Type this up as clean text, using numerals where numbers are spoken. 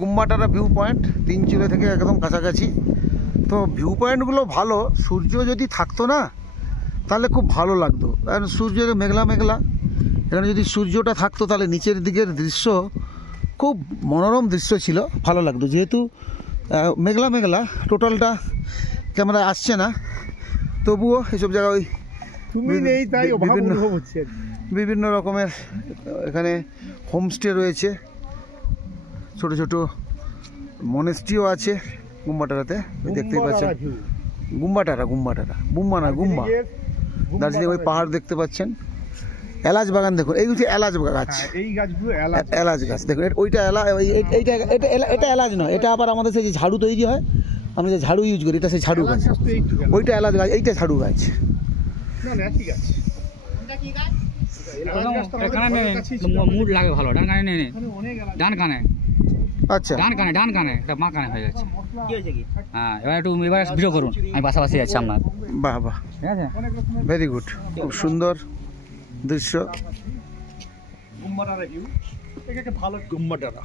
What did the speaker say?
গুম্বাটারা view point, Tinchuley থেকে একদম কাছাকাছি। তো ভিউ পয়েন্টগুলো ভালো, সূর্য যদি থাকতো না তাহলে খুব ভালো লাগতো, কারণ সূর্যের মেঘলা মেঘলা, এখানে যদি সূর্যটা থাকতো তাহলে নিচের দিকের দৃশ্য খুব মনোরম দৃশ্য ছিল, ভালো লাগতো। যেহেতু মেঘলা মেঘলা টোটালটা ক্যামেরা আসছে না, তবুও এসব জায়গায় ওই বিভিন্ন রকমের এখানে হোমস্টে রয়েছে, ছোট ছোট মনেস্ট্রিও আছে গুম্বাটারাতে, দেখতেই পাচ্ছেন। গুম্বাটারা বুম্বা না গুম্বা, দার্জিলিং ওই পাহাড় দেখতে পাচ্ছেন। এলাচ বাগান দেখুন, এই হচ্ছে এলাচ গাছ, এই গাছগুলো এলাচ গাছ দেখুন। ওইটা এটা এলাচ নয়, এটা আবার আমাদের সেই যে ঝাড়ু তৈরি হয়, আমরা যে ঝাড়ু ইউজ করি, এটা সেই ঝাড়ু গাছ। ওইটা এলাচ গাছ, এইটা ঝাড়ু গাছ। মুড লাগে ভালো, ডান কানে নেই, ডান কানে, আচ্ছা ডান কানে এটা মা কানে হয়ে যাচ্ছে। হ্যাঁ, এবার ভিডিও করুন, আমি পাশাপাশি আছি আপনার। বাহ বাহ, ঠিক আছে, ভেরি গুড, খুব সুন্দর দৃশ্য। গুম্বাটারা ভিউ, এটা একটা ভালো গুম্বাটারা।